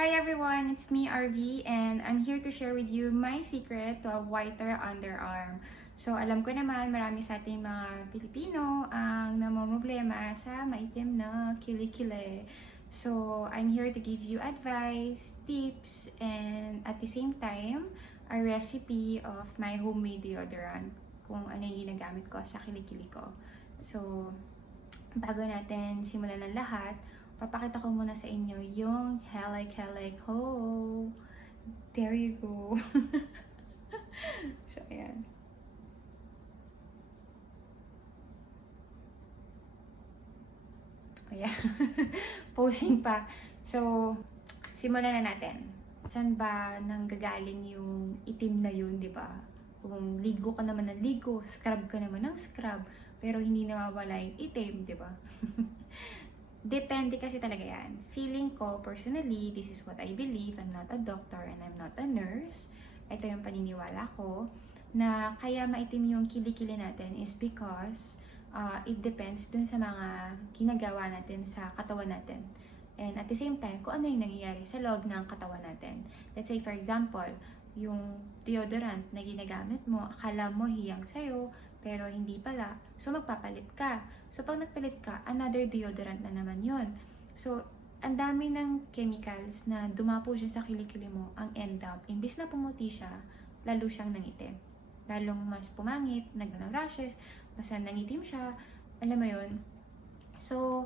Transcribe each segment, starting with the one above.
Hi everyone, it's me Arvie and I'm here to share with you my secret to a whiter underarm. So alam ko naman marami sa ating mga Pilipino ang namomroblema sa maitim na kilikili. So I'm here to give you advice, tips, and at the same time, a recipe of my homemade deodorant kung ano yung ginagamit ko sa kilikili ko. So bago natin simulan ng lahat, papakita ko muna sa inyo yung Helik Ho. There you go. So, ayan. Oh, yeah. Posing pa. So, simulan na natin. Saan ba nanggagaling yung itim na yun, di ba? Kung ligo ka naman ng ligo, scrub ka naman ng scrub, pero hindi nawawala yung itim, di ba? Depende kasi talaga yan. Feeling ko, personally, this is what I believe. I'm not a doctor and I'm not a nurse. Ito yung paniniwala ko na kaya maitim yung kilikili natin is because it depends dun sa mga ginagawa natin sa katawan natin. And at the same time, kung ano yung nangyayari sa loob ng katawan natin. Let's say, for example, yung deodorant na ginagamit mo, akala mo hiyang sa'yo, pero hindi pala. So, magpapalit ka. So, pag nagpalit ka, another deodorant na naman yon. So, ang dami ng chemicals na dumapo siya sa kilikili mo, ang end up, imbis na pumuti siya, lalo siyang nangitim. Lalong mas pumangit, nagkaroon ng rashes, basta nangitim siya, alam mo yun. So,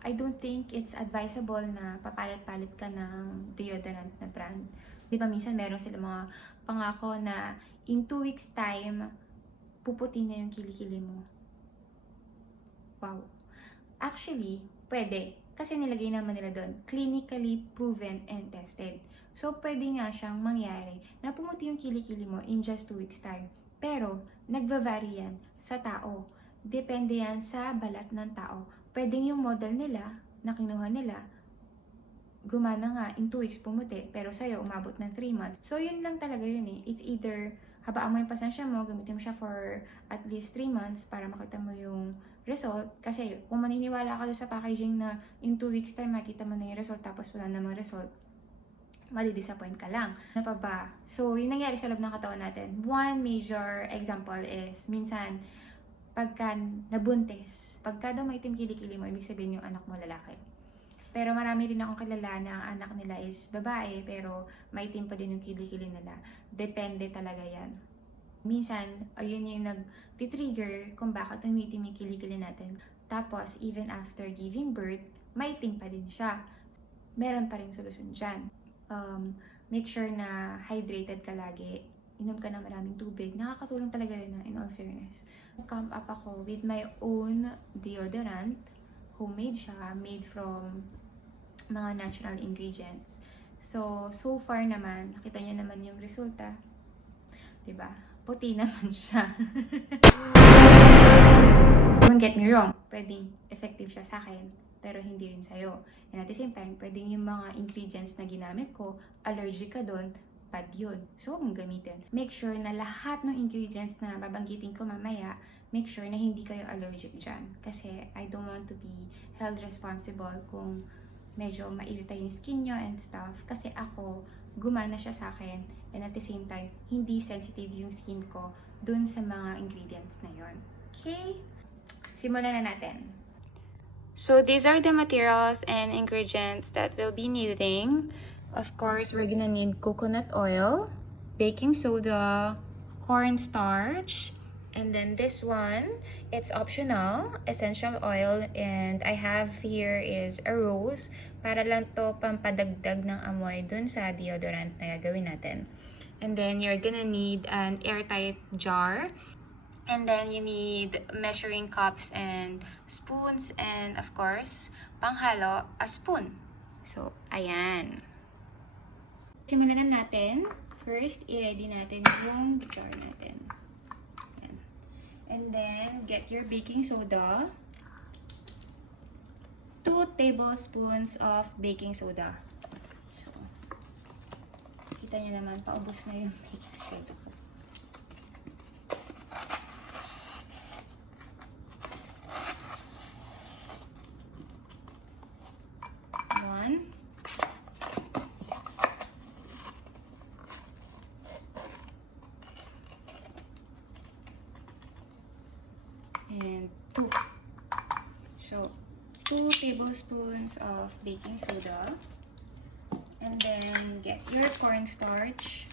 I don't think it's advisable na papalit-palit ka ng deodorant na brand. Di ba minsan meron sila mga pangako na in 2 weeks time, puputi na yung kilikili mo. Wow. Actually, pwede. Kasi nilagay naman nila doon, clinically proven and tested. So, pwede nga siyang mangyari na pumuti yung kilikili mo in just 2 weeks time. Pero, nagva-vary yan sa tao. Depende yan sa balat ng tao. Pwedeng yung model nila, na kinuha nila, gumana nga in 2 weeks pumuti, pero sa'yo umabot ng 3 months. So, yun lang talaga yun eh. It's either habaan mo yung pasensya mo, gamitin mo siya for at least 3 months para makita mo yung result. Kasi kung maniniwala ka doon sa packaging na in 2 weeks time makita mo na yung result tapos wala namang result, madi-disappoint ka lang. Ano pa ba? So, yung nangyari sa loob ng katawan natin, one major example is minsan pagka nabuntis, pagka daw may itim kilikili mo, ibig sabihin yung anak mo lalaki. Pero marami rin akong kilala na ang anak nila is babae, pero maitim pa din yung kilikili nila. Depende talaga yan. Minsan, ayun yung nag-trigger kung bakit umitim yung kilikili natin. Tapos, even after giving birth, maitim pa din siya. Meron pa rin solusyon dyan. Make sure na hydrated ka lagi. Inom ka ng maraming tubig. Nakakatulong talaga yun in all fairness. Come up ako with my own deodorant. Homemade siya, made from mga natural ingredients. So far naman, nakita niyo naman yung resulta. Diba? Puti naman siya. Don't get me wrong, pwedeng effective siya sa akin, pero hindi rin sa'yo. And at the same time, pwedeng yung mga ingredients na ginamit ko, allergic ka doon, bad yun. So, huwag mong gamitin. Make sure na lahat ng ingredients na babanggitin ko mamaya, make sure na hindi kayo allergic dyan. Kasi I don't want to be held responsible kung medyo mairita yung skin nyo and stuff. Kasi ako, gumana siya sa akin. And at the same time, hindi sensitive yung skin ko dun sa mga ingredients na yon. Okay? Simulan na natin. So these are the materials and ingredients that we'll be needing. Of course, we're gonna need coconut oil, baking soda, cornstarch, and then this one, it's optional, essential oil, and I have here is a rose para lang to pampadagdag ng amoy dun sa deodorant na gagawin natin. And then you're gonna need an airtight jar. And then you need measuring cups and spoons, and of course, panghalo, a spoon. So, ayan. Simulan na natin. First, i-ready natin yung jar natin. Ayan. And then, get your baking soda. 2 tablespoons of baking soda. So, kita nyo naman, paubos na yung baking soda ko. 1, tablespoons of baking soda. And then get your cornstarch.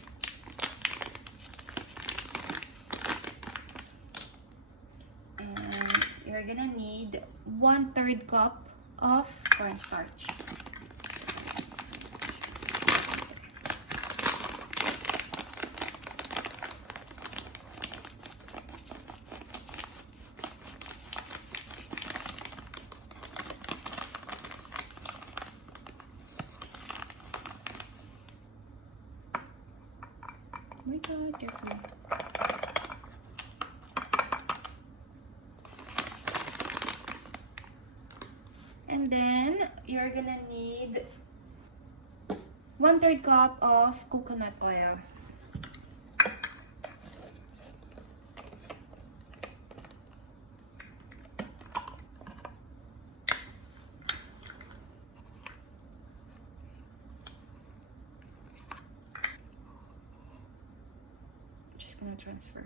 And you're gonna need 1/3 cup of cornstarch. Oh my god, careful. And then you're gonna need 1/3 cup of coconut oil. Just gonna transfer.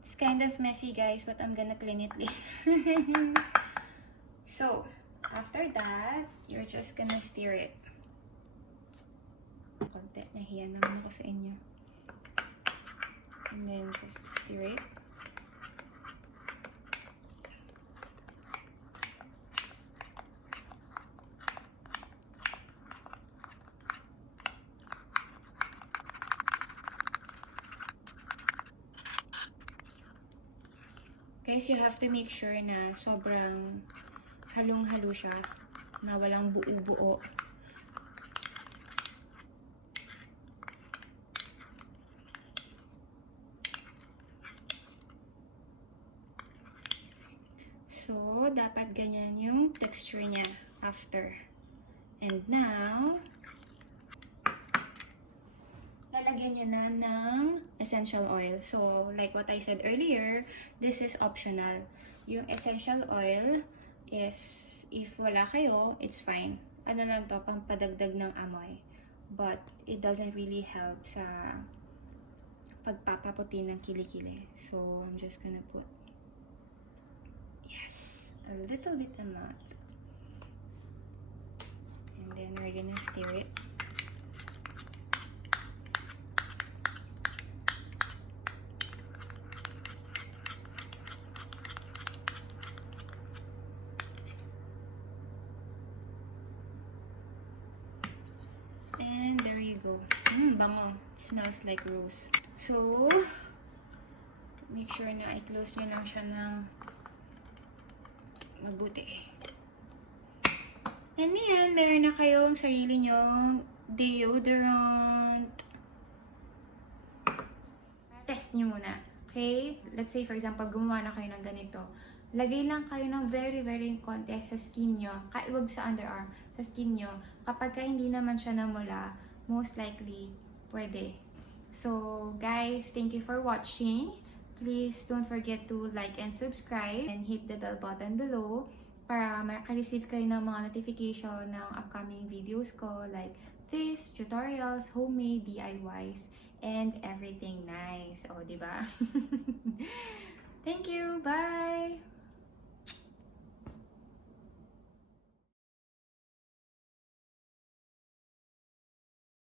It's kind of messy, guys, but I'm gonna clean it later. So, after that, you're just gonna stir it. Konti, nahiya naman ako sa inyo. And then, just stir it. Guys, you have to make sure na sobrang halong-halo siya, na walang buo-buo. So, dapat ganyan yung texture niya after. And now, lalagyan nyo na ng essential oil. So, like what I said earlier, this is optional. Yung essential oil is, if wala kayo, it's fine. Ano lang to, pampadagdag ng amoy. But, it doesn't really help sa pagpapaputi ng kilikili. So, I'm just gonna put, yes, a little bit amount. And then, we're gonna stir it. And there you go. Bango. It smells like rose. So, make sure na i-close nyo lang siya ng mabuti. And yan, meron na kayong sarili nyong deodorant. Test nyo muna. Okay? Let's say, for example, gumawa na kayo ng ganito. Lagay lang kayo ng very, very konti sa skin nyo. Huwag sa underarm. Sa skin nyo. Kapag hindi naman siya namula, most likely, pwede. So, guys, thank you for watching. Please don't forget to like and subscribe and hit the bell button below para maka-receive kayo ng mga notification ng upcoming videos ko like this, tutorials, homemade DIYs, and everything nice. O, diba? Thank you. Bye!